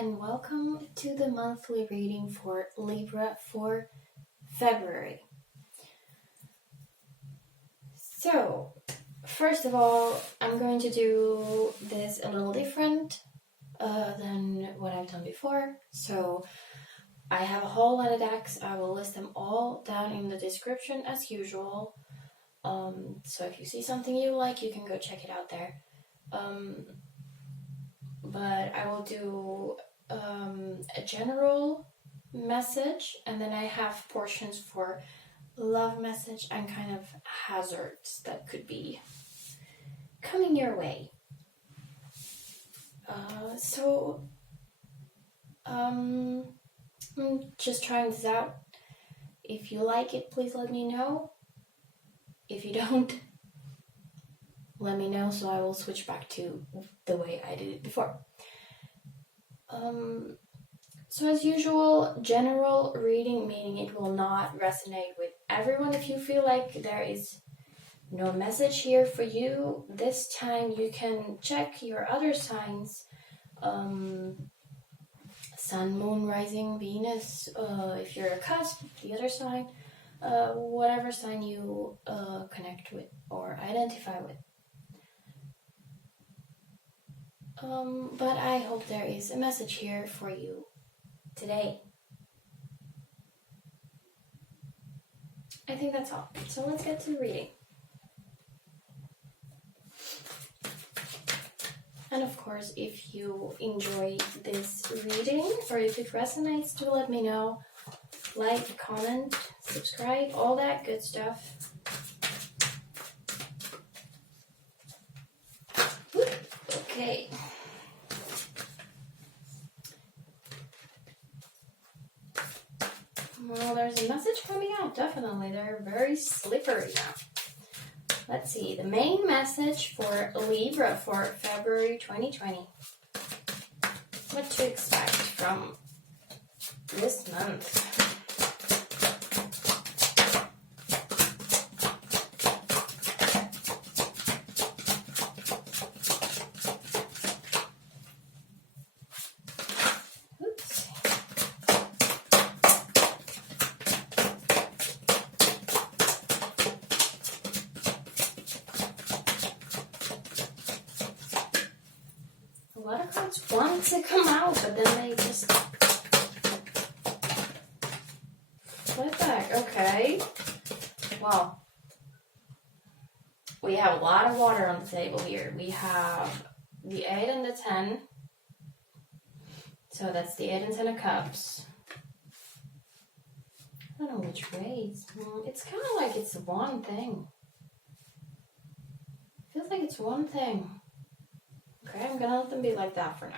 and welcome to the monthly reading for Libra for February. So, first of all, I'm going to do this a little different than what I've done before. So, I have a whole lot of decks. I will list them all down in the description as usual. So if you see something you like, you can go check it out there. But I will do a general message, and then I have portions for love message and kind of hazards that could be coming your way. I'm just trying this out. If you like it, please let me know. If you don't, let me know so I will switch back to the way I did it before. So as usual, general reading, meaning it will not resonate with everyone. If you feel like there is no message here for you, this time you can check your other signs. Sun, Moon, Rising, Venus, if you're a cusp, the other sign, whatever sign you connect with or identify with. But I hope there is a message here for you today. I think that's all. So let's get to the reading. And of course, if you enjoy this reading or if it resonates, do let me know. Like, comment, subscribe, all that good stuff. Okay. Well, there's a message coming out, definitely. They're very slippery now. Let's see, the main message for Libra for February 2020. What to expect from this month. A lot of cards want to come out, but then they just flip back. Okay. Well, we have a lot of water on the table here. We have the 8 and the 10. So that's the 8 and 10 of cups. I don't know which way. It's kind of like it's one thing. Feels like it's one thing. Okay, I'm gonna let them be like that for now.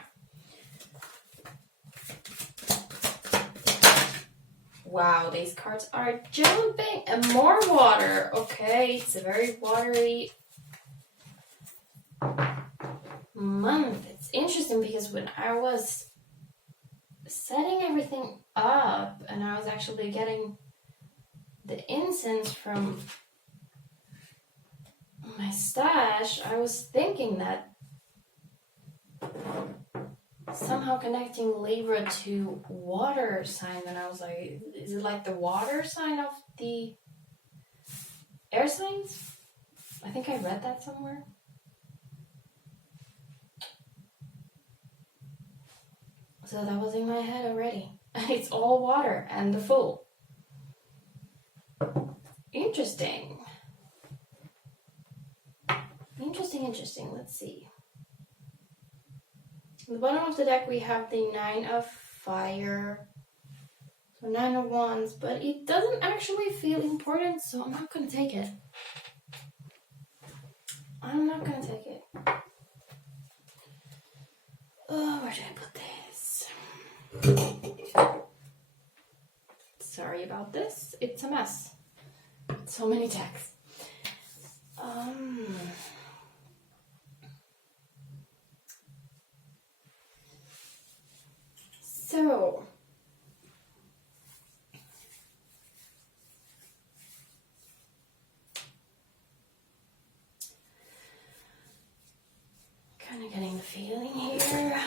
Wow, these cards are jumping and more water. Okay, it's a very watery month. It's interesting because when I was setting everything up and I was actually getting the incense from my stash, I was thinking that somehow connecting Libra to water sign, and I was like, is it like the water sign of the air signs? I think I read that somewhere. So that was in my head already. It's all water and the Fool. Interesting. Interesting. Let's see. At the bottom of the deck, we have the 9 of Fire. So 9 of Wands, but it doesn't actually feel important, so I'm not going to take it. Oh, where do I put this? Sorry about this. It's a mess. So many decks. So, kind of getting the feeling here.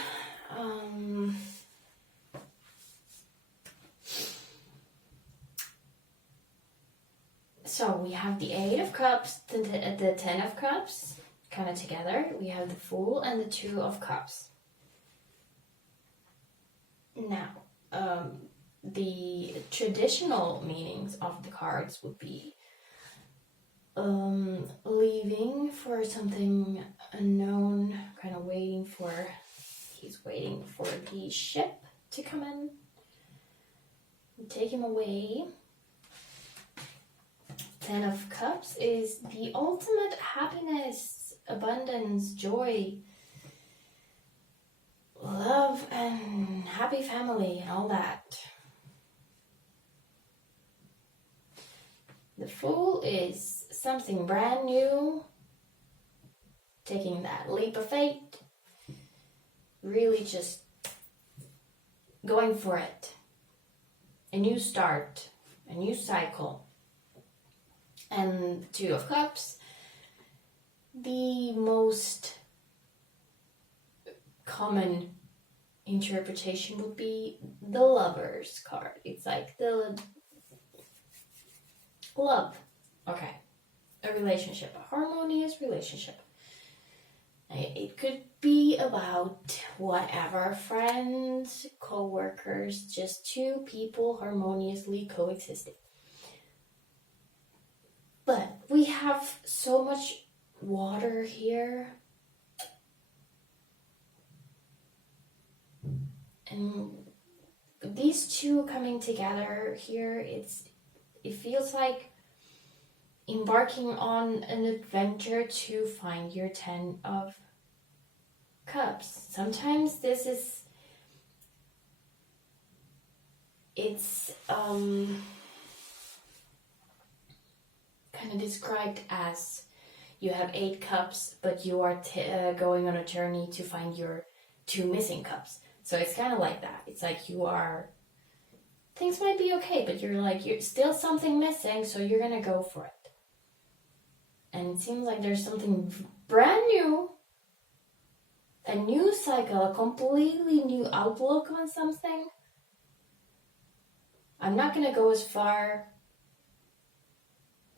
have the Eight of Cups, the Ten of Cups, kind of together. We have the Fool and the Two of Cups. Now, the traditional meanings of the cards would be leaving for something unknown, kind of he's waiting for the ship to come in, take him away. Ten of Cups is the ultimate happiness, abundance, joy, love, and happy family, and all that. The Fool is something brand new, taking that leap of faith, really just going for it. A new start, a new cycle. And Two of Cups, the most common interpretation would be the Lover's card. It's like the love. Okay. A relationship, a harmonious relationship. It could be about whatever, friends, co-workers, just two people harmoniously coexisting. But we have so much water here. And these two coming together here, it feels like embarking on an adventure to find your Ten of Cups. Sometimes it's kind of described as you have 8 cups, but you are going on a journey to find your 2 missing cups. So it's kind of like that. It's like things might be okay, but you're still something missing, so you're gonna go for it. And it seems like there's something brand new, a new cycle, a completely new outlook on something. I'm not gonna go as far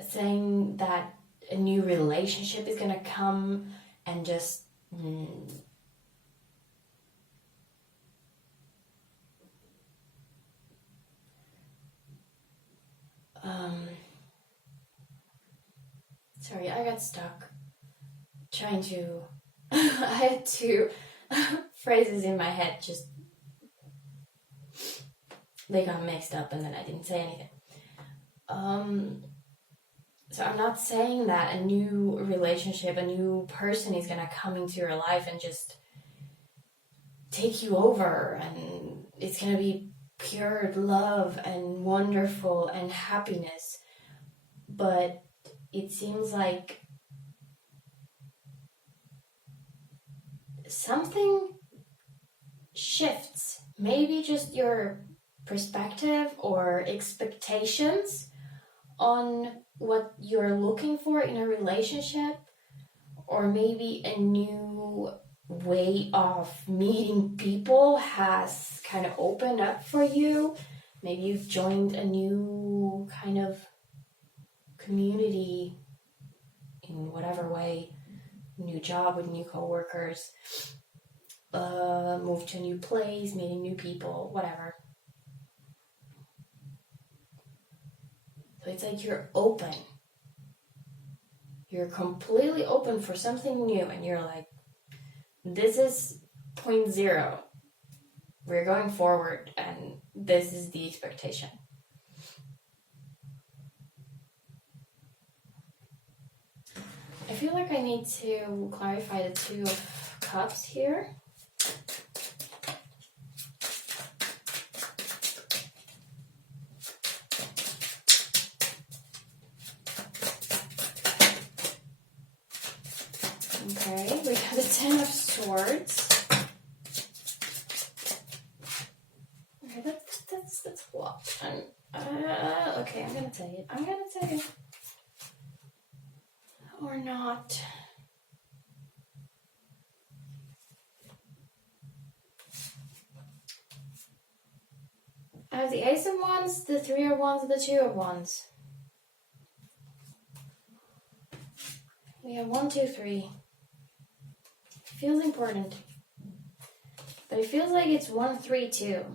saying that a new relationship is gonna come and just sorry, I got stuck trying to I had 2 phrases in my head, just they got mixed up and then I didn't say anything. So I'm not saying that a new relationship, a new person is gonna come into your life and just take you over, and it's gonna be pure love and wonderful and happiness. But it seems like something shifts. Maybe just your perspective or expectations on what you're looking for in a relationship, or maybe a new way of meeting people has kind of opened up for you. Maybe you've joined a new kind of community in whatever way, new job with new co-workers, moved to a new place, meeting new people, whatever. So it's like you're open. You're completely open for something new, and you're like, this is point 0. We're going forward, and this is the expectation. I feel like I need to clarify the 2 of Cups here. Okay, we have the 10 of Swords. Okay, that's what? Okay, I'm gonna tell you. Or not. I have the Ace of Wands, the 3 of Wands, and the 2 of Wands. We have 1, 2, 3. It feels important. But it feels like it's 1, 3, 2.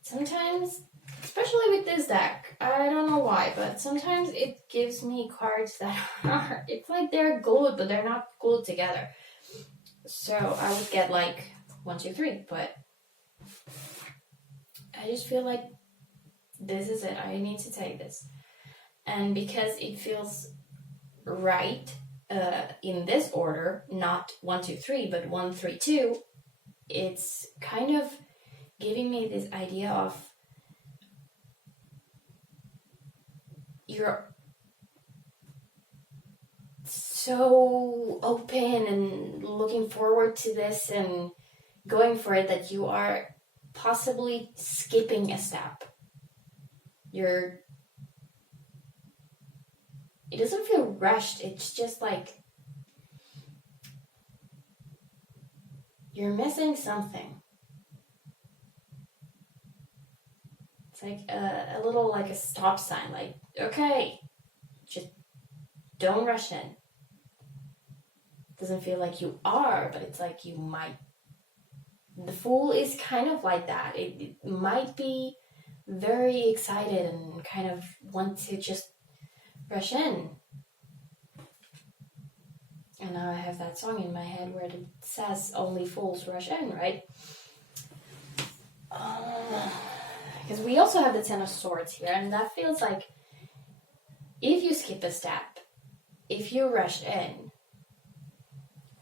Sometimes, especially with this deck, I don't know why, but sometimes it gives me cards that are, it's like they're glued, but they're not glued together. So I would get like 1, 2, 3, but I just feel like this is it. I need to take this. And because it feels right in this order, not 1, 2, 3, but 1, 3, 2, it's kind of giving me this idea of you're so open and looking forward to this and going for it that you are possibly skipping a step. It doesn't feel rushed, it's just like you're missing something. It's like a little like a stop sign, like, okay, just don't rush in. Doesn't feel like you are, but it's like you might. The Fool is kind of like that. It might be very excited and kind of want to just rush in. And now I have that song in my head where it says only fools rush in, right? Because we also have the Ten of Swords here, and that feels like if you skip a step, if you rush in,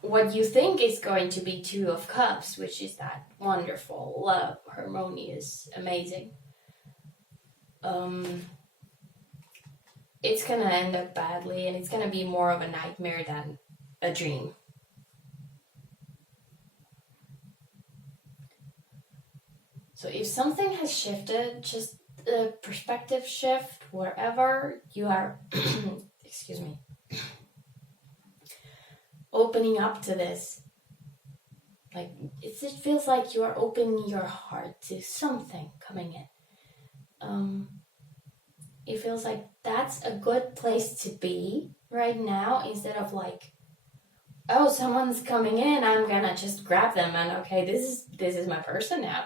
what you think is going to be Two of Cups, which is that wonderful, love, harmonious, amazing, it's gonna end up badly, and it's gonna be more of a nightmare than a dream. So if something has shifted, just a perspective shift, wherever you are, excuse me, opening up to this, like it feels like you are opening your heart to something coming in. It feels like that's a good place to be right now, instead of like, oh, someone's coming in, I'm gonna just grab them and okay, this is my person now.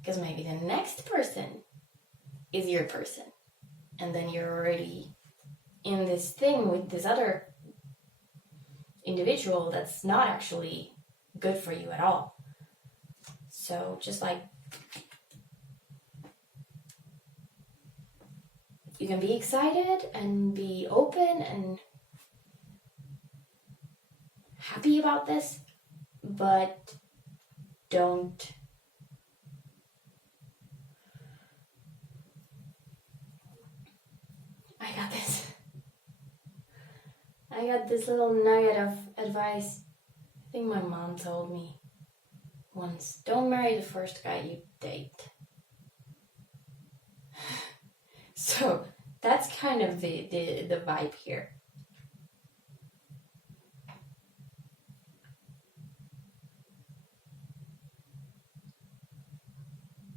Because maybe the next person is your person, and then you're already in this thing with this other individual that's not actually good for you at all. So just like you can be excited and be open and happy about this, but don't I got this little nugget of advice. I think my mom told me once, don't marry the first guy you date. So that's kind of the vibe here.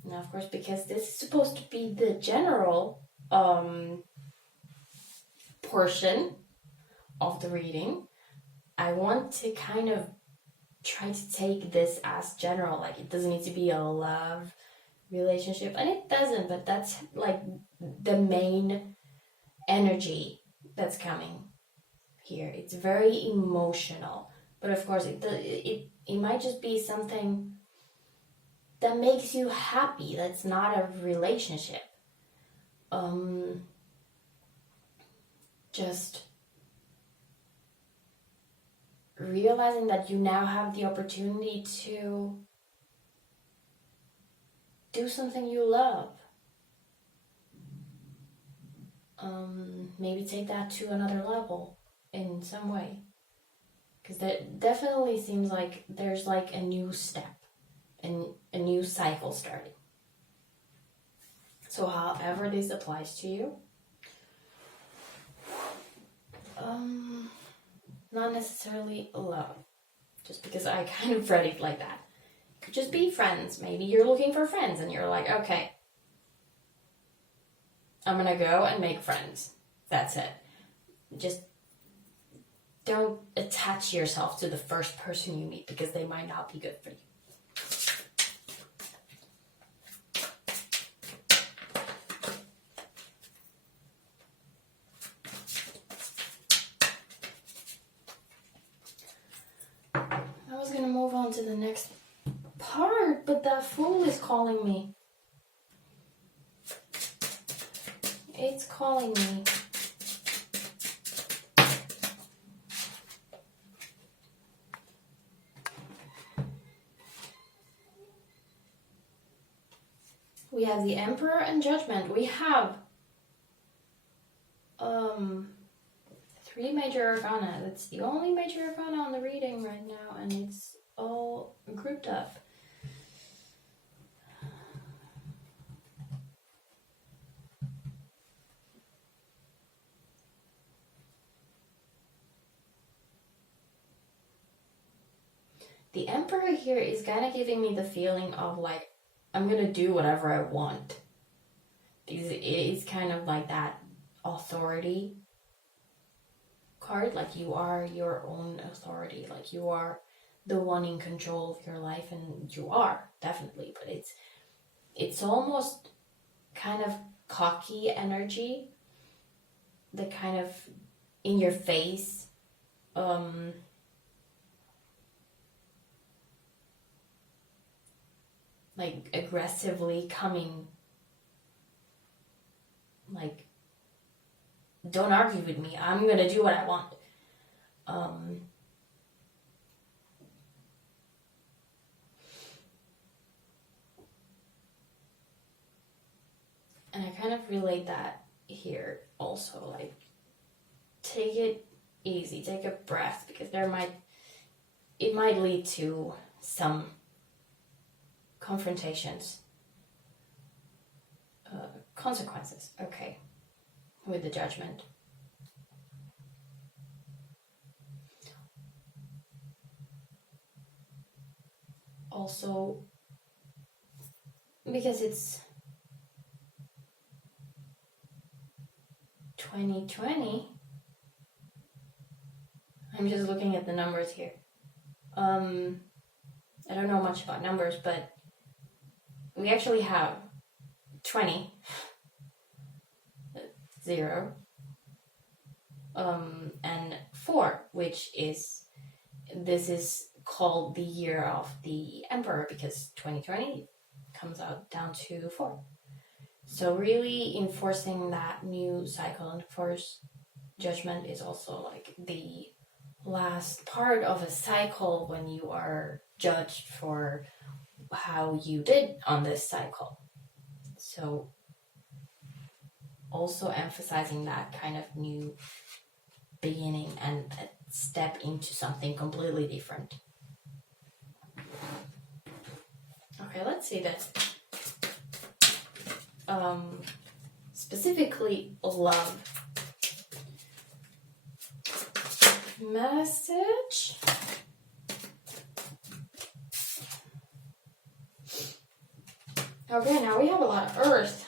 Now, of course, because this is supposed to be the general portion of the reading, I want to kind of try to take this as general. Like, it doesn't need to be a love relationship, and it doesn't, but that's like the main energy that's coming here. It's very emotional, but of course it might just be something that makes you happy. That's not a relationship. Just realizing that you now have the opportunity to do something you love. Maybe take that to another level in some way. Because that definitely seems like there's like a new step and a new cycle starting. So however this applies to you, not necessarily love, just because I kind of read it like that. could just be friends. Maybe you're looking for friends and you're like, okay, I'm gonna go and make friends. That's it. Just don't attach yourself to the first person you meet because they might not be good for you. I was gonna move on to the next part, but that fool is calling me. It's calling me. We have the Emperor and Judgment. We have 3 major arcana. That's the only major arcana on the reading right now, and it's all grouped up. The Emperor here is kind of giving me the feeling of like, I'm gonna do whatever I want. Because it's kind of like that authority card, like you are your own authority, like you are the one in control of your life, and you are, definitely, but it's almost kind of cocky energy, the kind of in your face, like aggressively coming, like, don't argue with me, I'm gonna do what I want. And I kind of relate that here also, like, take it easy, take a breath, because it might lead to some confrontations, consequences, okay, with the Judgment. Also, because it's 2020, I'm just looking at the numbers here. I don't know much about numbers, but we actually have 20, 0, and 4, which is, this is called the year of the Emperor because 2020 comes out down to 4. So really enforcing that new cycle, and of course Judgment is also like the last part of a cycle when you are judged for how you did on this cycle. So also emphasizing that kind of new beginning and a step into something completely different. Okay, let's see this. Specifically love. Message. Okay, now we have a lot of Earth.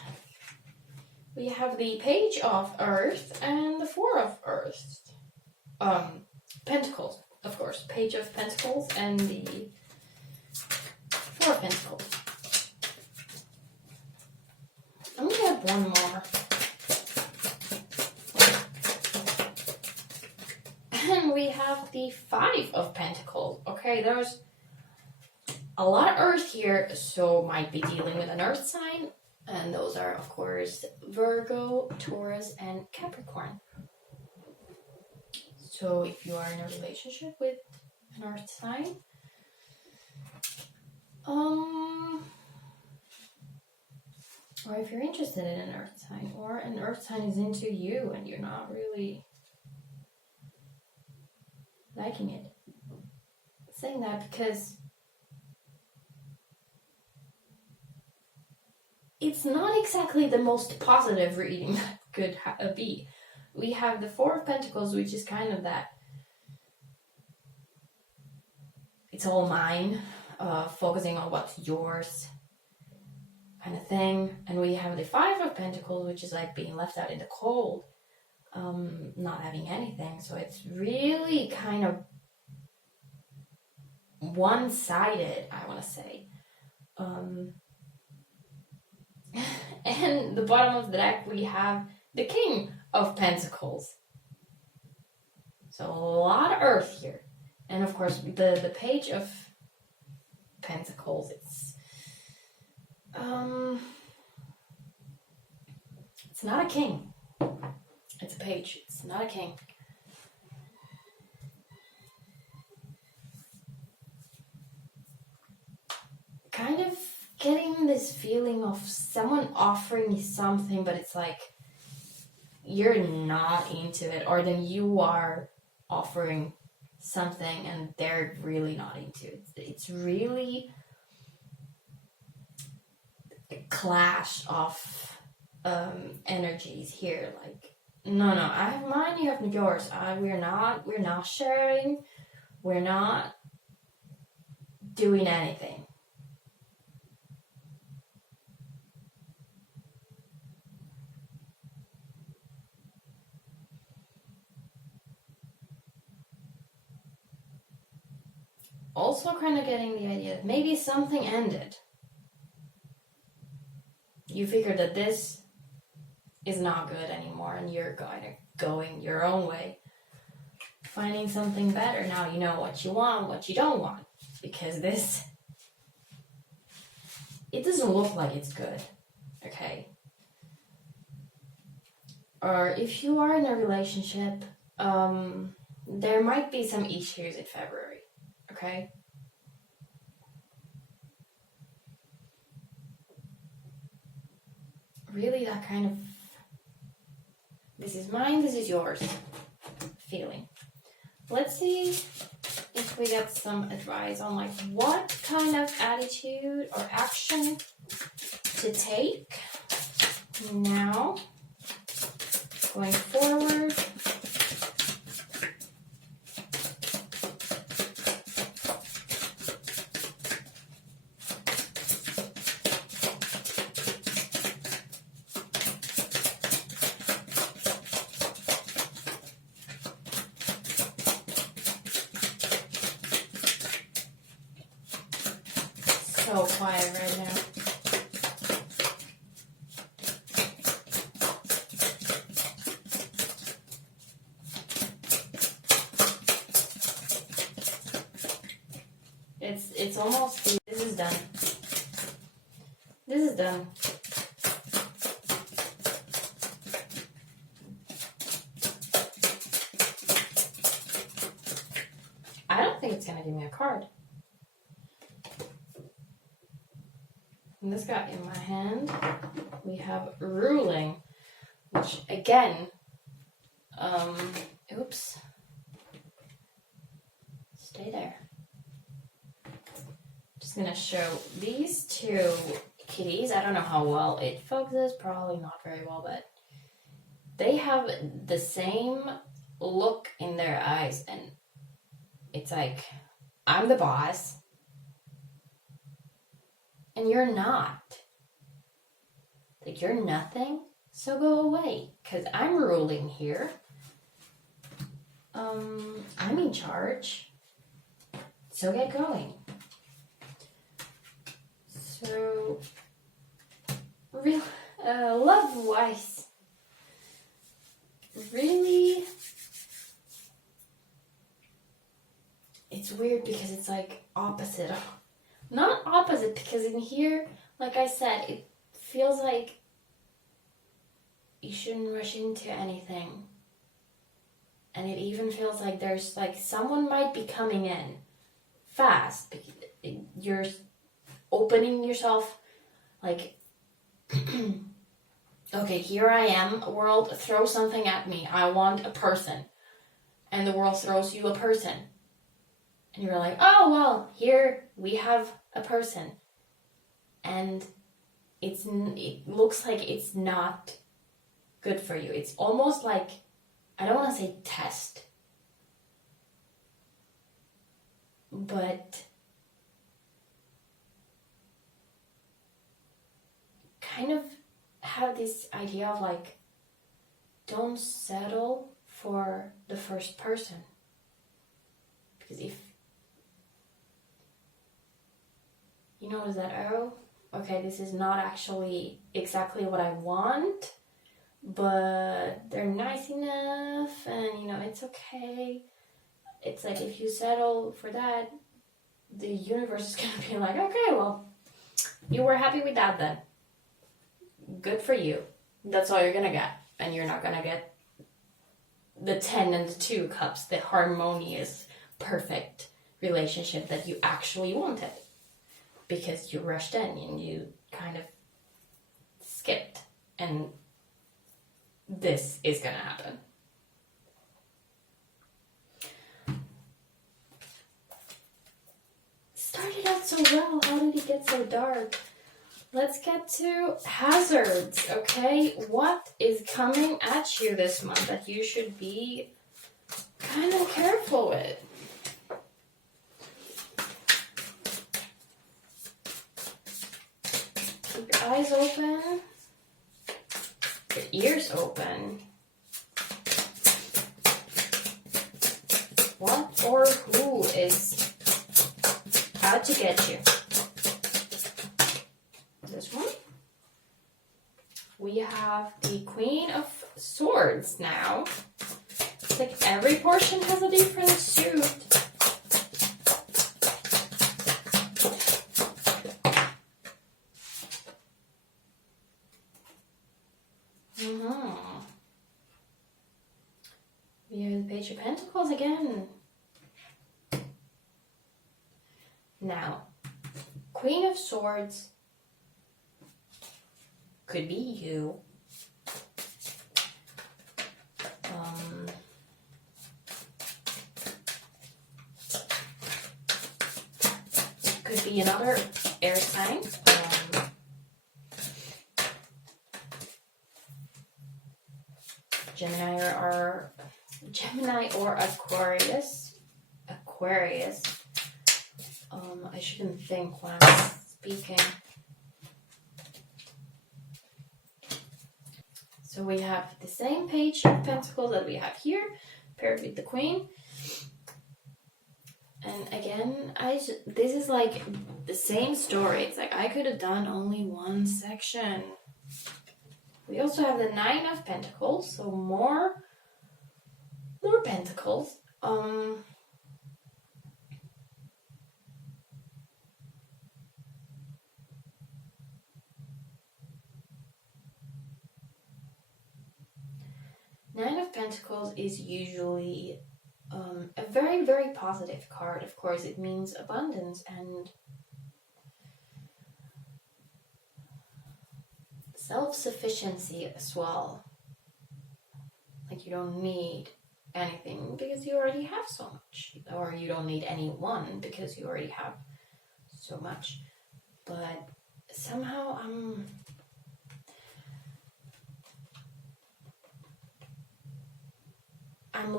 We have the Page of Earth and the 4 of Earth. Pentacles, of course. Page of Pentacles and the 4 of Pentacles. I'm gonna have one more. And we have the 5 of Pentacles. Okay, there's a lot of Earth here, so might be dealing with an Earth sign. And those are, of course, Virgo, Taurus, and Capricorn. So if you are in a relationship with an Earth sign, or if you're interested in an Earth sign, or an Earth sign is into you and you're not really liking it. I'm saying that because it's not exactly the most positive reading that could be. We have the 4 of Pentacles, which is kind of that, it's all mine. focusing on what's yours kind of thing. And we have the Five of Pentacles, which is like being left out in the cold, not having anything. So it's really kind of one-sided, I want to say. And the bottom of the deck, we have the King of Pentacles. So a lot of earth here. And of course, the Page of Pentacles, it's not a king. It's a page. It's not a king. Kind of getting this feeling of someone offering you something, but it's like you're not into it, or then you are offering something and they're really not into it. It's really a clash of energies here. Like, no, I have mine, you have yours. We're not sharing. We're not doing anything. Also kind of getting the idea that maybe something ended. You figured that this is not good anymore and you're kind of going your own way. Finding something better. Now you know what you want, what you don't want. Because this, it doesn't look like it's good. Okay? Or if you are in a relationship, there might be some issues in February. Okay? Really that kind of, this is mine, this is yours feeling. Let's see if we get some advice on like what kind of attitude or action to take now going forward. So quiet right now. It's almost, this is done. This is done. I don't think it's gonna give me a card. And this guy in my hand, we have ruling, which again, oops, stay there. Just gonna show these two kitties. I don't know how well it focuses, probably not very well, but they have the same look in their eyes, and it's like, I'm the boss. And you're not. Like, you're nothing, so go away. Because I'm ruling here. I'm in charge. So get going. So, real, love-wise, really, it's weird because it's like opposite. Not opposite, because in here, like I said, it feels like you shouldn't rush into anything. And it even feels like there's like someone might be coming in fast. You're opening yourself like, okay, here I am, world, throw something at me. I want a person. And the world throws you a person. And you're like, oh, well, here we have a person. And it looks like it's not good for you. It's almost like, I don't want to say test, but kind of have this idea of like, don't settle for the first person. Because if you notice that, oh, okay, this is not actually exactly what I want, but they're nice enough and, you know, it's okay. It's like if you settle for that, the universe is going to be like, okay, well, you were happy with that then. Good for you. That's all you're going to get. And you're not going to get the 10 and the 2 cups, the harmonious, perfect relationship that you actually wanted. Because you rushed in and you kind of skipped. And this is going to happen. Started out so well. How did it get so dark? Let's get to hazards, okay? What is coming at you this month that you should be kind of careful with? Keep your eyes open, your ears open. What or who is out to get you? This one. We have the Queen of Swords now. It's like every portion has a different suit. We have the Page of Pentacles again. Now, Queen of Swords could be you. Could be another air sign. Gemini or Aquarius. I shouldn't think when I'm speaking. So we have the same Page of Pentacles that we have here, paired with the Queen. And again, this is like the same story. It's like I could have done only one section. We also have the Nine of Pentacles, so more pentacles. Nine of Pentacles is usually a very, very positive card. Of course, it means abundance and self-sufficiency as well. Like you don't need anything because you already have so much. Or you don't need anyone because you already have so much. But somehow I'm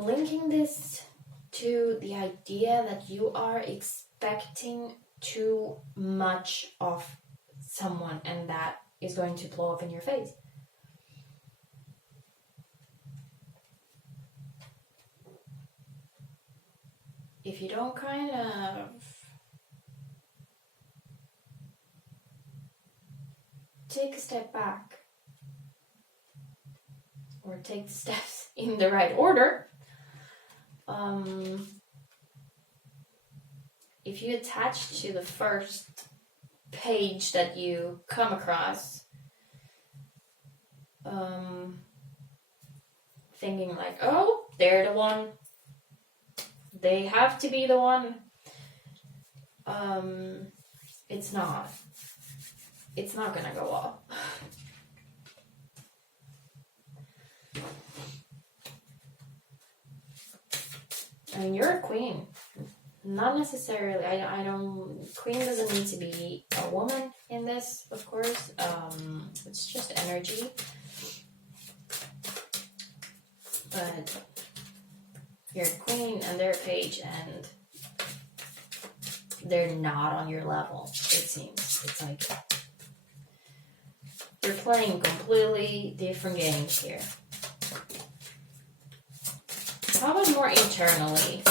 linking this to the idea that you are expecting too much of someone and that is going to blow up in your face. If you don't kind of take a step back or take the steps in the right order, if you attach to the first page that you come across, thinking like, oh, they're the one, they have to be the one, it's not gonna go well. I mean, you're a queen. Not necessarily. I don't. Queen doesn't need to be a woman in this, of course. It's just energy. But you're a queen and they're a page, and they're not on your level. It seems it's like you're playing completely different games here. How about more internally?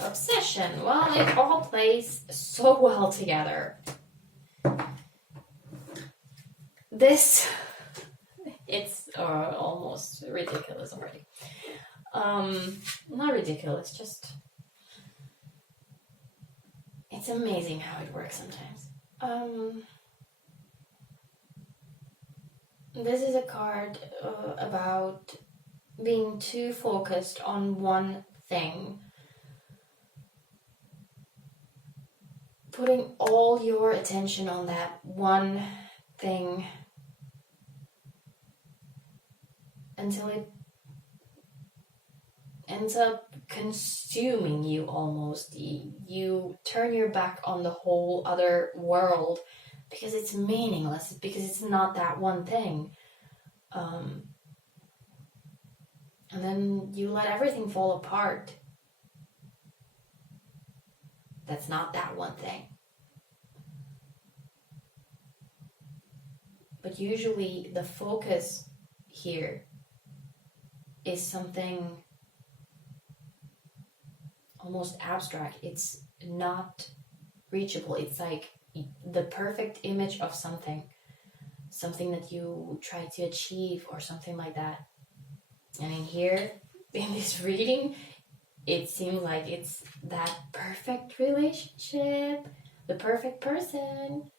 Obsession. Well, it all plays so well together. This, it's almost ridiculous already. Not ridiculous, just it's amazing how it works sometimes. This is a card about being too focused on one thing. Putting all your attention on that one thing until it ends up consuming you almost. You turn your back on the whole other world because it's meaningless, because it's not that one thing. And then you let everything fall apart. That's not that one thing. But usually the focus here is something almost abstract. It's not reachable. It's like the perfect image of something that you try to achieve or something like that. And in here, in this reading, it seems like it's that perfect relationship, the perfect person.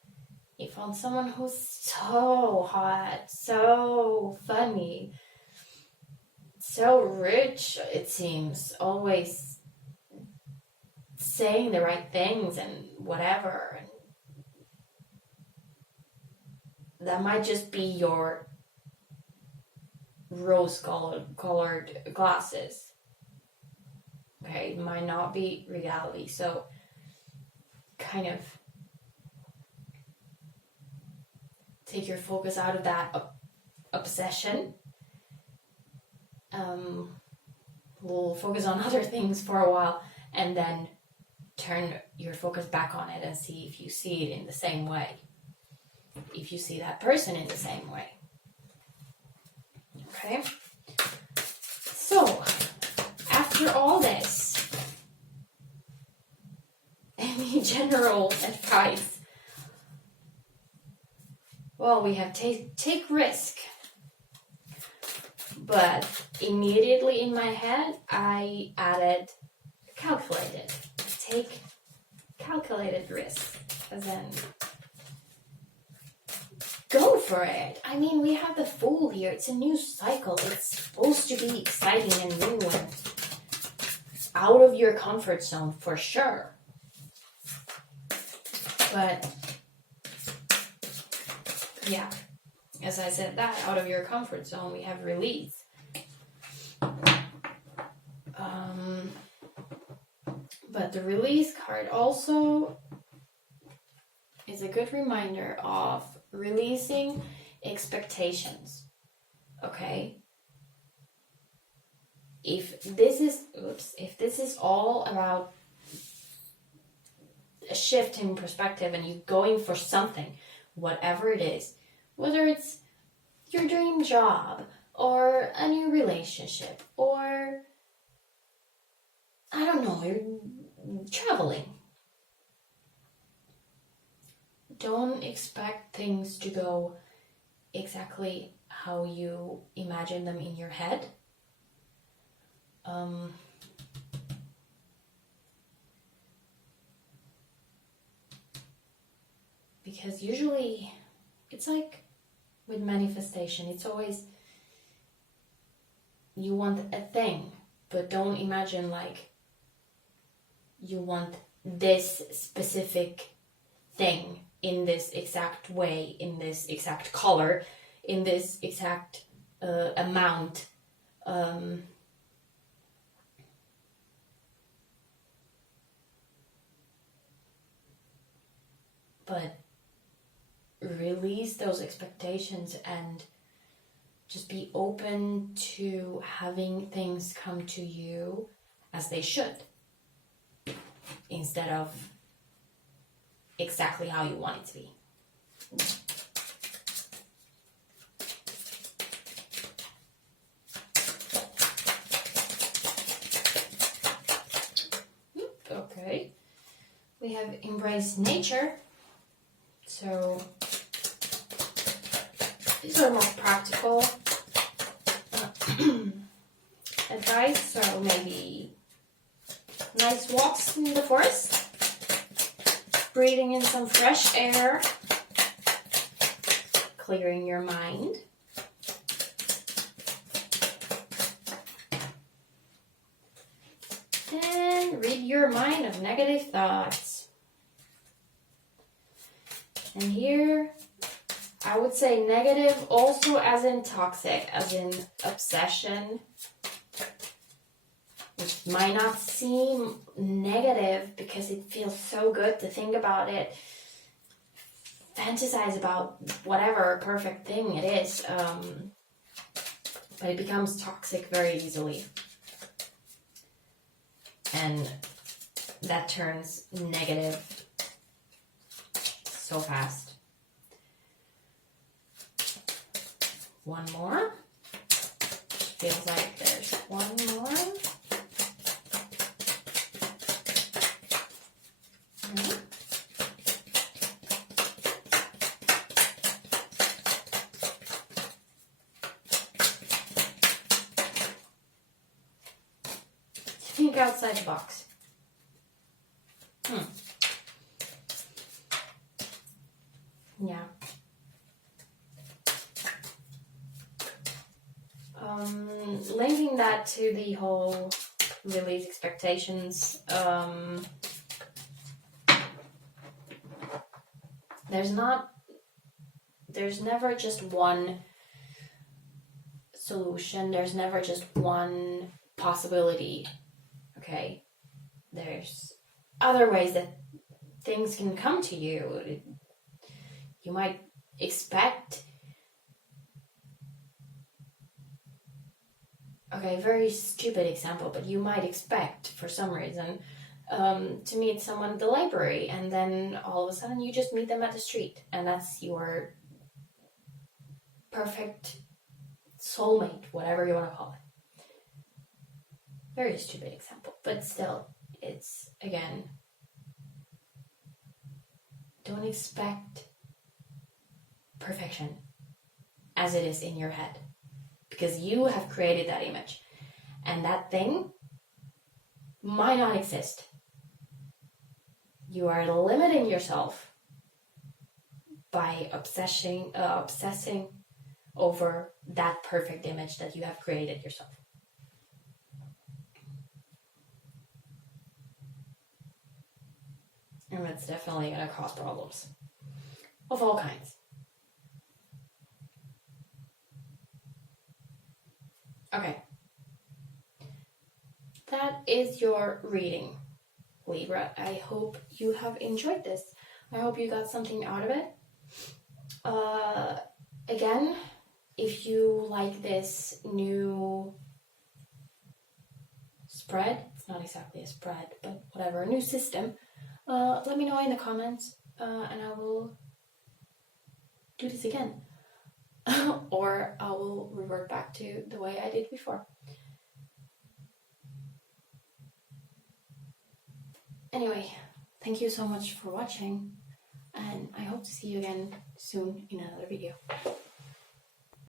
You found someone who's so hot, so funny, so rich, it seems, always saying the right things and whatever. And that might just be your rose-colored glasses. Okay, it might not be reality. So, kind of take your focus out of that obsession. We'll focus on other things for a while and then turn your focus back on it and see if you see it in the same way. If you see that person in the same way. Okay? So, after all this, any general advice? Well, we have take risk. But immediately in my head, I added calculated. Take calculated risk. As in, go for it. I mean, we have the Fool here. It's a new cycle. It's supposed to be exciting and new and out of your comfort zone for sure. But yeah, as I said that, out of your comfort zone, we have release. But the release card also is a good reminder of releasing expectations. Okay? If this is all about a shift in perspective and you going for something, whatever it is, whether it's your dream job or a new relationship or I don't know, you're traveling. Don't expect things to go exactly how you imagine them in your head. Because usually it's like with manifestation, it's always you want a thing, but don't imagine like you want this specific thing in this exact way, in this exact color, in this exact amount. But release those expectations and just be open to having things come to you as they should, instead of exactly how you want it to be. Okay. We have embraced nature. So these are more practical advice. So maybe nice walks in the forest, breathing in some fresh air, clearing your mind. And rid your mind of negative thoughts. And here, I would say negative also as in toxic, as in obsession. It might not seem negative because it feels so good to think about it, fantasize about whatever perfect thing it is, but it becomes toxic very easily. And that turns negative so fast. One more. Feels like there's one more. No. Think outside the box. Yeah. Linking that to the whole release expectations, there's never just one solution, there's never just one possibility, okay? There's other ways that things can come to you. You might expect, okay, very stupid example, but you might expect for some reason to meet someone at the library, and then all of a sudden you just meet them at the street, and that's your perfect soulmate, whatever you want to call it. Very stupid example, but still, it's, again, don't expect perfection as it is in your head, because you have created that image, and that thing might not exist. You are limiting yourself by obsessing over that perfect image that you have created yourself. And that's definitely going to cause problems of all kinds. Okay. That is your reading, Libra. I hope you have enjoyed this. I hope you got something out of it. Again, if you like this new spread, it's not exactly a spread, but whatever, a new system, let me know in the comments, and I will do this again. Or I will revert back to the way I did before. Anyway, thank you so much for watching, and I hope to see you again soon in another video.